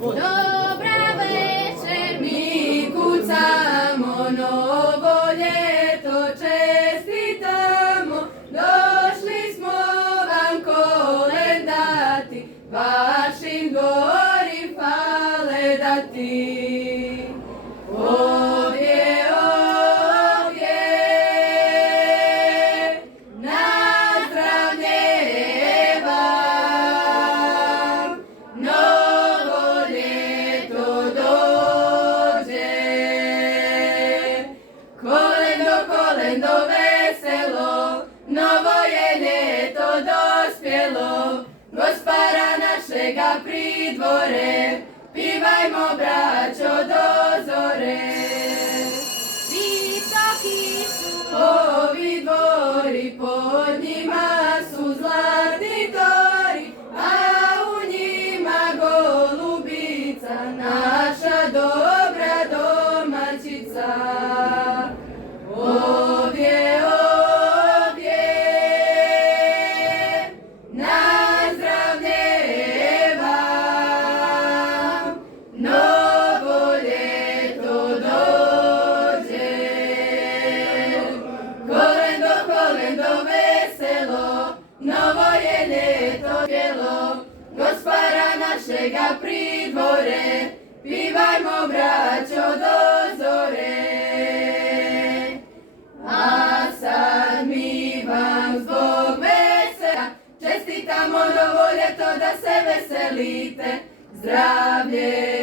Dobra večer, mi kucamo, novo ljeto čestitamo, došli smo vam kolendati, vašim gori fale dati. Ovdje, ovdje, na zdravlje vam, novo ljeto dođe. Kolendo, kolendo veselo, novo je ljeto dospjelo, Gospara našega pridvore, pivajmo braćo do zore. Visoki su Ovi dvori, pod njima su zlatni tori, a u njima golubica, naša dobra domaćica. Ovdje, ovdje, na zdravlje vam, novo ljeto dođe. Kolendo, kolendo veselo, novo je ljeto bijelo, Gospara našega pridvore, pivajmo braćo do zore. A sad mi vam zbog vesela čestitamo novo ljeto da se veselite, zdravlje